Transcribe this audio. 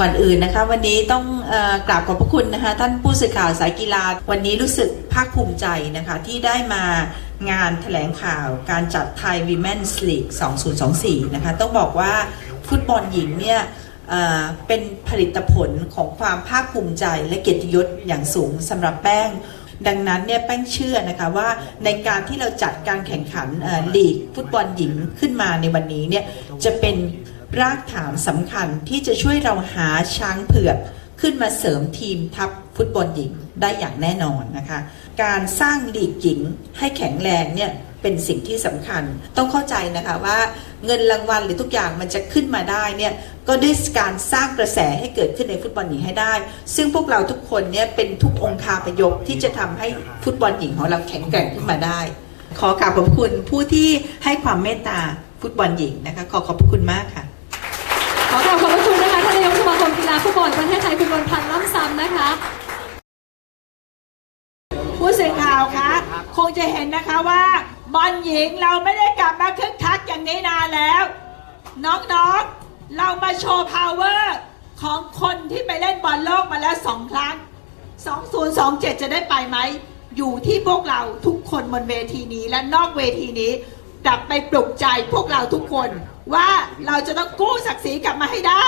ก่อนอื่นนะคะ วันนี้ต้องอกราบขอบพระคุณนะคะ ท่านผู้สื่อข่าวสายกีฬา วันนี้รู้สึกภาคภูมิใจนะคะ ที่ได้มางานแถลงข่าวการจัดไทย Women's League 2024 นะคะ ต้องบอกว่าฟุตบอลหญิงเนี่ยเป็นผลิตผลของความภาคภูมิใจและเกียรติยศอย่างสูงสำหรับแป้ง ดังนั้นเนี่ยแป้งเชื่อนะคะว่าในการที่เราจัดการแข่งขันลีกฟุตบอลหญิงขึ้นมาในวันนี้เนี่ยจะเป็น รากฐานสำคัญที่จะช่วยเราหาช้างเผือกขึ้นมาเสริมทีมทัพฟุตบอลหญิงได้อย่างแน่นอนนะคะ การสร้างลีกหญิงให้แข็งแรงเนี่ยเป็นสิ่งที่สำคัญ ต้องเข้าใจนะคะว่าเงินรางวัลหรือทุกอย่างมันจะขึ้นมาได้เนี่ยก็ด้วยการสร้างกระแสให้เกิดขึ้นในฟุตบอลหญิงให้ได้ ซึ่งพวกเราทุกคนเนี่ยเป็นทุกองคาพยพที่จะทำให้ฟุตบอลหญิงของเราแข็งแกร่งขึ้นมาได้ ขอกราบขอบคุณผู้ที่ให้ความเมตตาฟุตบอลหญิงนะคะขอขอบคุณมากค่ะ คมกีฬาฟุตบอลประเทศไทยคุณบนพันธ์ล่ำซ้ำนะคะผู้สื่อข่าวคะคงจะเห็นนะคะว่าบอลหญิงเราไม่ได้กลับมาคึกคักอย่างนี้นานแล้ว น้องๆ เรามาโชว์ power ของคนที่ไปเล่นบอลโลกมาแล้วสองครั้ง 2027 จะได้ไปไหม อยู่ที่พวกเราทุกคนบนเวทีนี้และนอกเวทีนี้กลับไปปลุกใจพวกเราทุกคน ว่าเราจะต้องกู้ศักดิ์ศรีกลับมาให้ได้